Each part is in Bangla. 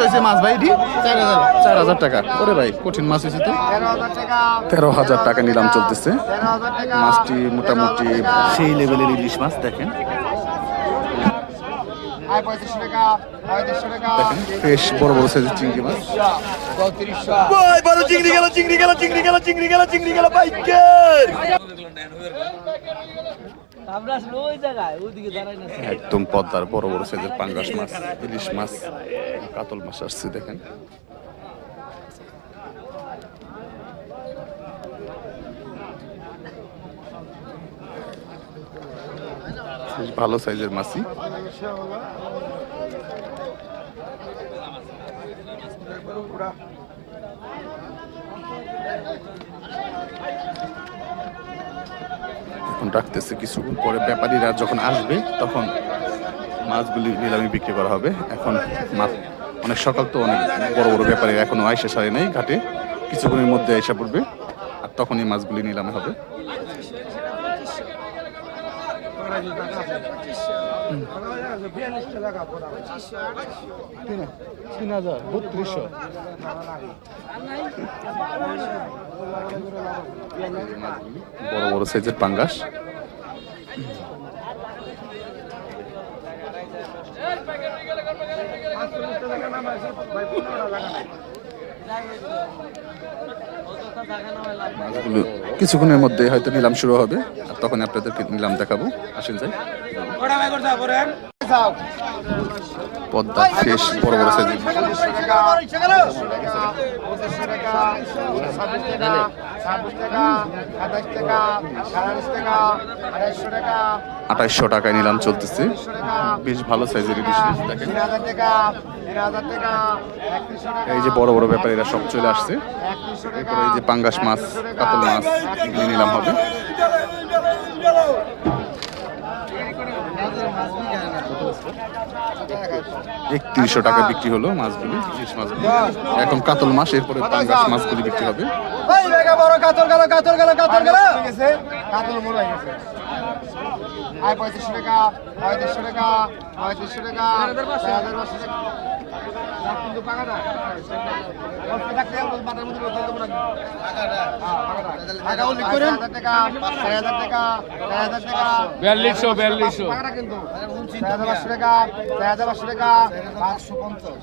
হয়েছে মাছ ভাই এটি? চার হাজার। টাকা। ওরে ভাই কঠিন মাছ হয়েছে তো। তেরো হাজার টাকা। নিলাম চলতেছে। মাছটি মোটামুটি সেই লেভেলের ইলিশ মাছ দেখেন। বেশ বড় বড় সাইজের চিংড়ি মাছ। চিংড়ি গেল চিংড়ি গেল চিংড়ি গেল চিংড়ি গেল চিংড়ি গেল বাইকের। একদম পদ্মার বড় বড় সাইজের পাঙ্গাস মাছ ইলিশ মাছ কাতল মাছ আসছে দেখেন। ভালো সাইজের মাছই। এখন রাখতেছে কিছুক্ষণ পরে ব্যাপারীরা যখন আসবে, তখন মাছগুলি নিলামে বিক্রি করা হবে। এখন মাছ অনেক সকাল তো, অনেক বড় বড় ব্যাপারী এখনও আইসে সারে নাই ঘাটে। কিছুক্ষণের মধ্যে এসে পড়বে আর তখন এই মাছগুলি নিলামে হবে। তিন হাজার বত্রিশশো বড় বড় সাইজের পাঙ্গাস। মাছগুলো কিছুক্ষণের মধ্যে হয়তো নিলাম শুরু হবে আর তখন আপনাদেরকে নিলাম দেখাবো। আসেন যাই। পদ্মা ফ্রেশ বড় বড় সাইজের আঠাইশশো টাকায় নিলাম চলতেছে। বেশ ভালো সাইজের এই যে বড় বড় ব্যাপারীরা সব চলে আসছে। এরপরে এই যে পাঙ্গাস মাছ, কাতল মাছ নিলাম হবে। একত্রিশশো টাকা বিক্রি হলো মাছগুলি ইলিশ মাছগুলি। এখন কাতল মাছ এরপরে পাঙ্গাস মাছগুলি বিক্রি হবে। বড় কাতর গেল কাতর গেল কাতর গেল। কাতল মোড়া গেছে আয় পঁয়ত্রিশশো টাকা পঁয়ত্রিশশো টাকা পঁয়ত্রিশশো টাকা। কিন্তু পাকাটা অল্প উল্লেখ চার হাজার টাকা, চার হাজার টাকা, বিয়াল্লিশশো বিয়াল্লিশশো কিন্তু। টাকা, চার হাজার পাঁচশো টাকা, পাঁচশো পঞ্চাশ।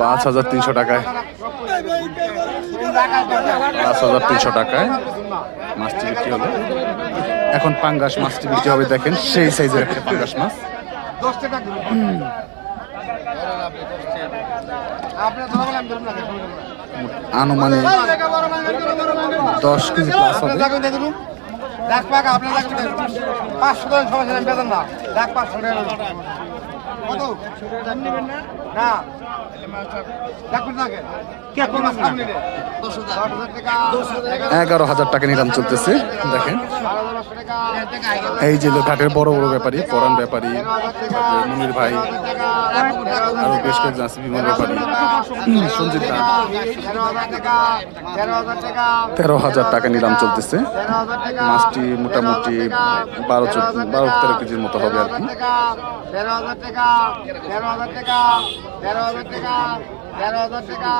পাঁচ হাজার তিনশো টাকায়। পাঁচ হাজার তিনশো টাকায় মাছটি বিক্রি হবে এখন পাঙ্গাস মাছটি বিক্রি হবে, দেখেন, সেই সাইজের একটা পাঙ্গাস মাছ। আনুমানিক দশ কেজি প্লাস হবে। পাঁচশো টাকা সবাই বেতন না পাঁচশো টাকা। এগারো হাজার টাকা নিলাম চলতেছে দেখেন। এই যে ঘাটের বড় বড় ব্যাপারী পরান ব্যাপারী মুনির ভাই, আরও বেশ কয়েকজন আছে বিমল ব্যাপারী। সঞ্জিত তেরো হাজার টাকা নিলাম চলতেছে। মাছটি মোটামুটি বারো বারো তেরো কেজির মতো হবে আর কি। তেরো হাজার টাকা তেরো হাজার টাকা তেরো হাজার টাকা তেরো হাজার টাকা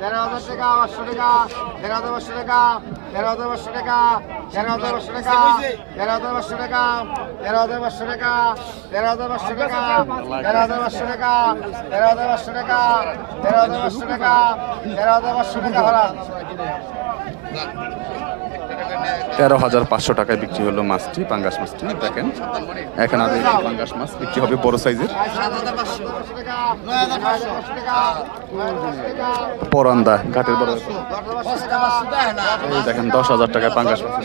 তেরো হাজার টাকা পাঁচশো টাকা তেরো হাজার পাঁচশো টাকা তেরো হাজার পাঁচশো টাকা তেরো হাজার পাঁচশো টাকা তেরো হাজার পাঁচশো টাকা তেরো হাজার পাঁচশো টাকা তেরো হাজার পাঁচশো টাকা তেরো হাজার পাঁচশো টাকায় বিক্রি হলো মাছটি, পাঙ্গাস মাছটি, দেখেন। এখন আর পাঙ্গাস মাছ, বিক্রি হবে বড় সাইজের। পরান্দা, ঘাটের বড়। দেখেন, দশ হাজার টাকায় পাঙ্গাস মাছ।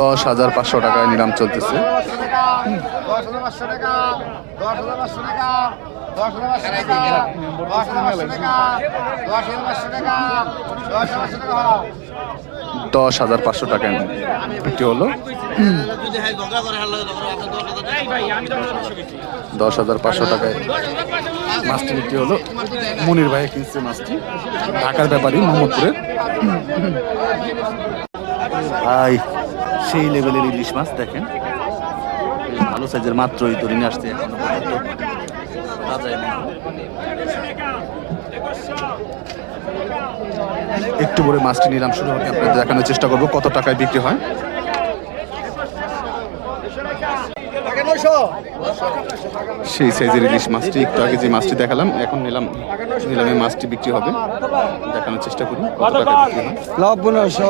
দশ হাজার পাঁচশো টাকায় নিলাম চলতেছে দশ হাজার পাঁচশো টাকা দশ হাজার পাঁচশো টাকা দশ হাজার পাঁচশো টাকা দশ হাজার পাঁচশো টাকা দশ হাজার পাঁচশো টাকা দশ হাজার পাঁচশো টাকা দশ হাজার পাঁচশো টাকায় বিক্রি হলো। দশ হাজার পাঁচশো টাকায় মাছটি বিক্রি হলো মনির ভাই কিনছে মাছটি। ঢাকার ব্যাপারই মোহাম্মদপুরের। ভাই, সেই লেভেলের ইলিশ মাছ দেখেন। ভালো সাইজের মাত্রই ধরে নিয়ে আসছে এখন। একটু বড় মাছটি নিলাম শুরু হবে আপনাদের দেখানোর চেষ্টা করব কত টাকায় বিক্রি হয়। সেই সাইজের ইলিশ মাছটি একটু আগে যে মাছটি দেখালাম এখন নিলাম নিলাম এই মাছটি বিক্রি হবে। দেখানোর চেষ্টা করি কত টাকায় বিক্রি হয়। লাভ পনেরোশো।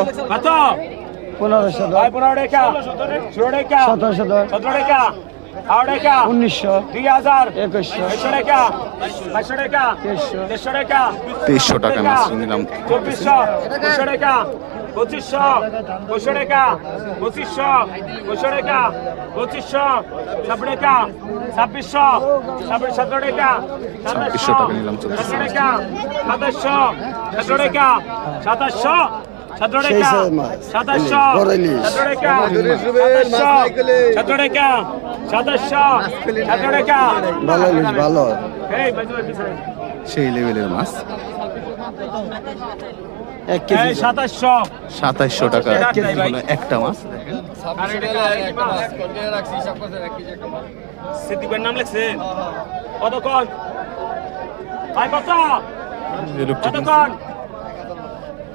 পনেরোশো ভাই পনেরো টাকা। সতেরোশো তেইশশো টাকা মাছ নিলাম। চব্বিশশো টাকা পঁচিশশো পঁচিশশো টাকা পঁচিশশো পঁচিশশো টাকা পঁচিশশো ছাব্বিশ টাকা ছাব্বিশশো ছাব্বিশ সতেরো টাকা ছাব্বিশশো টাকা নিলাম সতেরো টাকা সাতাশশো সতেরো টাকা সাতাশশো সেই লেভেলের মাছ এক সাতাশশো সাতাশশো টাকা। একটা মাছ সিদ্দিকের নাম লেখছে। কতক্ষণ ভাই কত?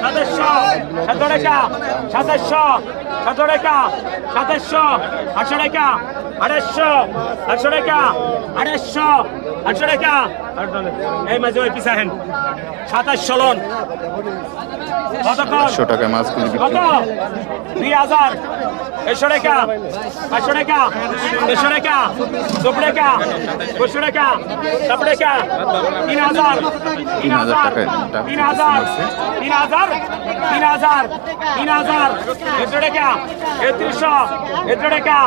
সাতাশশো সতেরো টাকা সাতাশশো সতেরো টাকা সাতাশশো আটশো টাকা আড়াইশো আটশো টাকা আড়াইশো আটশো। টাকা এই মাঝে ওই পিছাহেন সাতাশশো লোন। টাকায় মাছগুলি বিক্রি কত? দুই হাজার। একশো টাকা পাঁচশো টাকা দেড়শো টাকা চব্বিশ টাকা পঁচিশশো টাকা সাত টাকা। তিন হাজার। তিন হাজার তিন হাজার। তিন হাজার। তিন হাজার তিন হাজার একশো টাকা একত্রিশশো একশো টাকা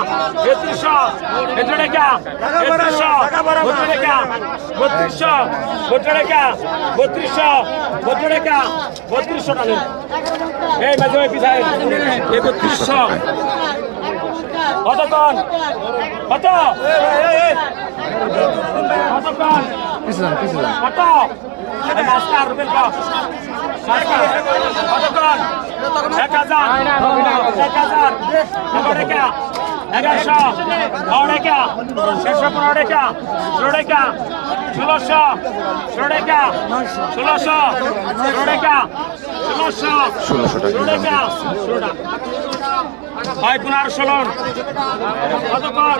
একত্রিশশো একশো টাকা একত্রিশশো বত্রিশ টাকা বত্রিশ টাকা বত্রিশশো বত্রিশ টাকা বত্রিশশো টাকা এই মাঝে মাঝে পিছায়। একত্রিশশো। কতক্ষণ? কত? কতক্ষণ? কত? আর রুবেল এক হাজার এক হাজার এগারোশো বারো টাকা দেড়শো পনেরো টাকা ষোলো টাকা ষোলোশো ষোলো টাকা। ষোলোশো ষোলো টাকা। ষোলোশো। ষোলোশো টাকা ষোলো টাকা ষোলো টাকা ভাই পুনার ষোলন কতক্ষণ?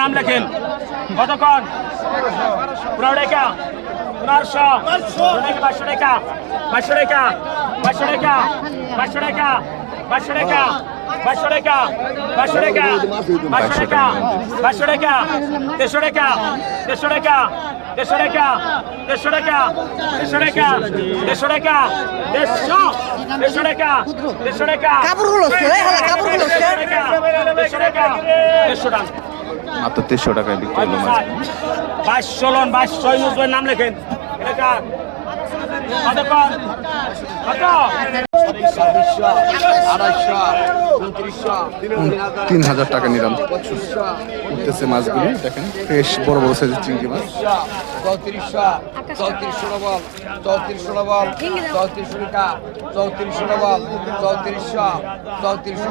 নাম লেখেন। কতক্ষণ? পুরা রেখা। পুনার বাইশো রেখা। বাইশো রেখা। বাইশো রেখা। বাইশো রেখা। বাইশো রেখা। পাঁচশো টাকা পাঁচশো টাকা পাঁচশো টাকা পাঁচশো টাকা দেড়শো টাকা দেড়শো টাকা দেড়শো টাকা দেড়শো টাকা দেড়শো টাকা দেড়শো টাকা দেড়শো দেড়শো টাকা দেড়শো টাকা কাপড়গুলো দেড়শো টাকা দেড়শো টাকা দেড়শো টাকা মাত্র তেইশশো টাকায় বিক্রি হলো মাছ বাইশশো লোন বাইশশো নাম লেখেন কত তিন হাজার টাকা নিলাম। উঠতেছে মাছগুলি দেখেন ফ্রেশ বড় বড় সাইজের চিংড়ি মাছ। চৌত্রিশশো চৌত্রিশশো ডবল চৌত্রিশশো ডবল চৌত্রিশশো টাকা চৌত্রিশশো ডবল চৌত্রিশশো চৌত্রিশশো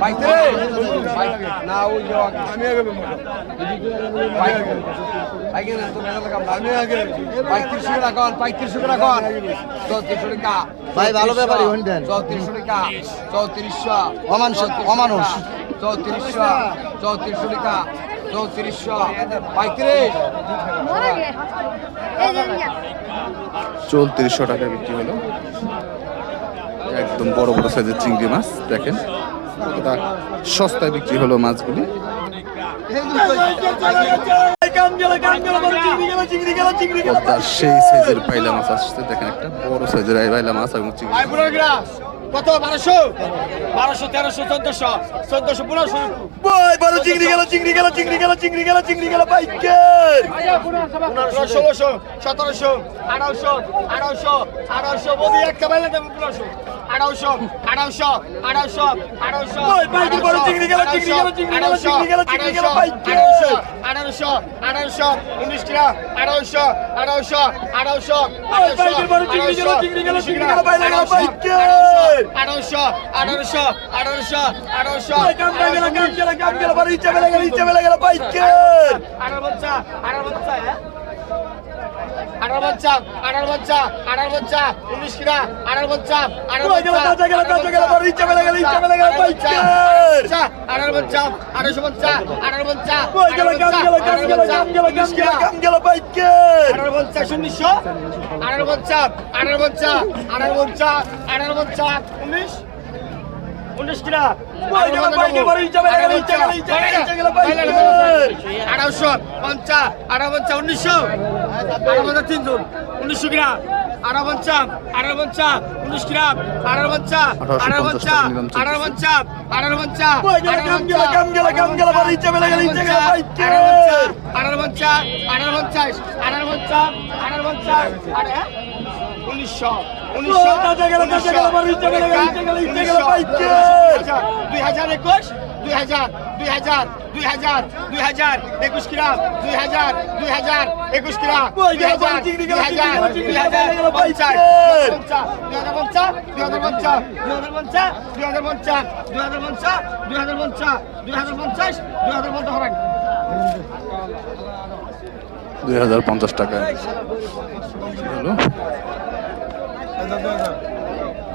পঁয়ত্রিশ না ওই পঁয়ত্রিশশো টাকা পঁয়ত্রিশশো টাকা চৌত্রিশশো টাকা ভাই, ভালো ব্যাপারই, হন দেন। চৌত্রিশশো টাকা চৌত্রিশশো অমানুষ অমানুষ। চৌত্রিশশো চৌত্রিশশো টাকা চৌত্রিশশো পঁয়ত্রিশ। চৌত্রিশশো টাকা বিক্রি হলো। একদম বড় বড় সাইজের চিংড়ি মাছ দেখেন। সস্তায় বিক্রি হলো মাছগুলি। পদ্মার সেই সাইজের পাইলা মাছ আসছে। দেখেন একটা বড় সাইজের পাইলা মাছ এবং চিংড়ি। কত? বারোশো? বারোশো তেরোশো চোদ্দশো। চোদ্দশো পনেরোশো। বড় চিংড়ি গেল চিংড়ি গেল চিংড়ি গেল চিংড়ি গেল চিংড়ি গেল বাইকের ষোলোশো সতেরোশো আঠারোশো আঠারোশো আঠারোশো বদি একটা বাইলে দেবো পনেরোশো। চিংড়ি গেল, বাইকের। আঠারোশো আঠারোশো আঠারোশো উনিশ কিরা আঠারোশো আঠারোশো আঠারোশো ওই বাইকের বড় চিংড়ি গেল, চিংড়ি গেল, আঠারো পঞ্চাপ আঠারো পঞ্চাপ আঠারো পঞ্চাপ উনিশ কিনা আঠারো পঞ্চাপ আঠারো পঞ্চাপ আঠারো পঞ্চাপ আঠারোশো পঞ্চাশ আঠারো পঞ্চাশ আঠারো পঞ্চাশ উনিশশো আঠারো পঞ্চাশ আঠারো পঞ্চাশ আঠারো পঞ্চাশ আঠারো পঞ্চাশ উনিশ উনিশ কিনা আঠারোশো পঞ্চাশ আঠারো পঞ্চাশ উনিশশো আঠারো হাজার তিনজন উনিশশো গ্রাম। আঠারো পঞ্চাপ গ্রাম। আঠারো পঞ্চাপ আঠারো পঞ্চাপ আঠারো পঞ্চাপ আঠারো পঞ্চাপ আঠারো উনিশশো উনিশশো আচ্ছা, দুই হাজার একুশ দুই হাজার দুই হাজার দুই হাজার দুই হাজার একুশ গ্রাম দুই হাজার দুই হাজার একুশ ওই দুই হাজার দুই হাজার দুই হাজার পঞ্চাশ। দুই হাজার পঞ্চাশ দুই হাজার পঞ্চাশ দুই হাজার পঞ্চাশ দুই হাজার পঞ্চাশ দুই হাজার পঞ্চাশ দুই হাজার পঞ্চাশ দুই হাজার পঞ্চাশ দুই হাজার পঞ্চাশ টাকা হলো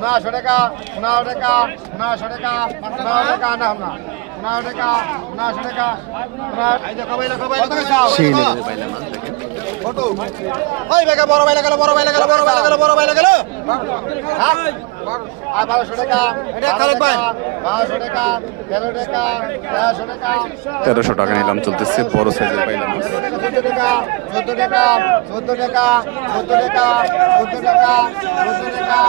উনআশো টাকা উনআশো টাকা উনআশো টাকা উনআশো টাকা, না না উনআশো টাকা উনআশো টাকা উনআশো টাকা কবাইলা কবাইলা ওই বেগা বড় বাইলে গেল বড় বাইলে গেল বড় বাইলে গেল বড় বাইলে গেল হ্যাঁ? আর বারোশো টাকা এটা খালেদ ভাই। বারোশো টাকা তেরো টাকা তেরোশো টাকা। তেরোশো টাকা নিলাম চলতেছে বড় সাইজের পাইলাম। মাছ চোদ্দ টাকা চোদ্দ টাকা চোদ্দ টাকা চোদ্দ টাকা চোদ্দ টাকা চোদ্দ টাকা।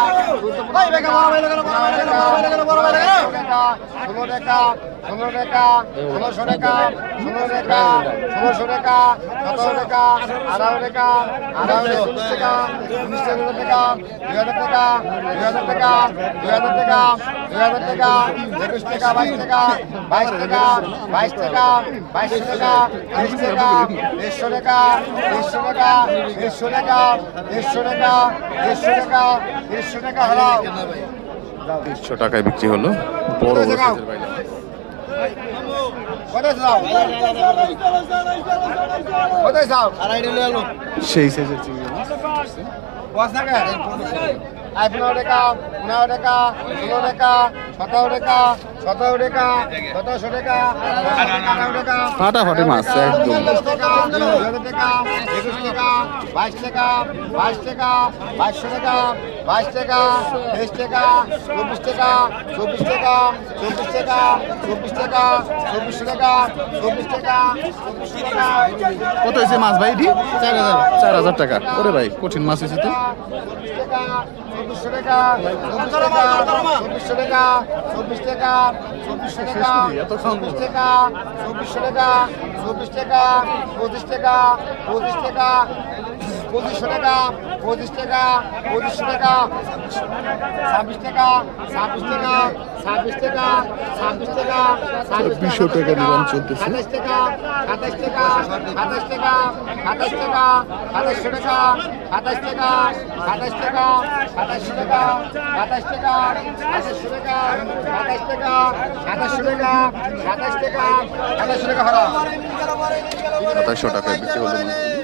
ওই বেগা বড় বাইলে গেল বড় বাইলে গেল বড় বাইলে গেল বড় বাইলে গেল ষোলো টাকা ষোলো টাকা ষোলোশো টাকা ষোলো টাকা ষোলোশো টাকা সতেরো টাকা টাকা আঠারো উনিশ টাকা উনিশ টাকা দুই হাজার টাকা দুই হাজার টাকা দুই হাজার টাকা দুই হাজার টাকা একুশ টাকা বাইশ টাকা বাইশ টাকা বাইশ টাকা বাইশ টাকা তেইশ টাকা দেড়শো টাকা দেড়শো টাকা দেড়শো টাকা দেড়শো টাকা দেড়শো টাকা দেড়শো টাকা হারাও। তিনশো টাকায় বিক্রি হলো বড় বড় সেই সাইজের চিংড়ি মাছ। পাঁচ টাকা আয় পনেরো টাকা পনেরো টাকা ষোলো টাকা সতেরো টাকা টাকা টাকা টাকা ফাটাফাটি মাছ একদম টাকা টাকা বাইশ টাকা বাইশ টাকা বাইশশো টাকা বাইশ টাকা তেইশ টাকা চব্বিশ টাকা চব্বিশ টাকা চব্বিশ টাকা চব্বিশ টাকা চব্বিশশো টাকা চব্বিশ টাকা চব্বিশশো টাকা কত হয়েছে মাছ ভাই এটি চার হাজার চার হাজার টাকা ওরে ভাই কঠিন মাছ হয়েছে তো চব্বিশশো টাকা চব্বিশশো টাকা চব্বিশ টাকা চব্বিশশো টাকা চব্বিশ টাকা চব্বিশ টাকা চব্বিশ টাকা পঁচিশ টাকা পঁচিশ টাকা পঁচিশশো টাকা পঁচিশ টাকা পঁচিশশো টাকা ছাব্বিশ টাকা ছাব্বিশ টাকা ছাব্বিশ টাকা ছাব্বিশ টাকা চব্বিশশো টাকা নিলাম চলতেছে। সাতাশ টাকা সাতাশ টাকা সাতাশ টাকা সাতাশ টাকা সাতাশশো টাকা সাতাশ টাকা সাতাশ টাকা সাতাশশো টাকা সাতাশ টাকা সাতাশশো টাকা সাতাশ টাকা সাতাশশো টাকা সাতাশ টাকা সাতাশশো টাকা হারা সাতাশশো টাকায় বিক্রি হলো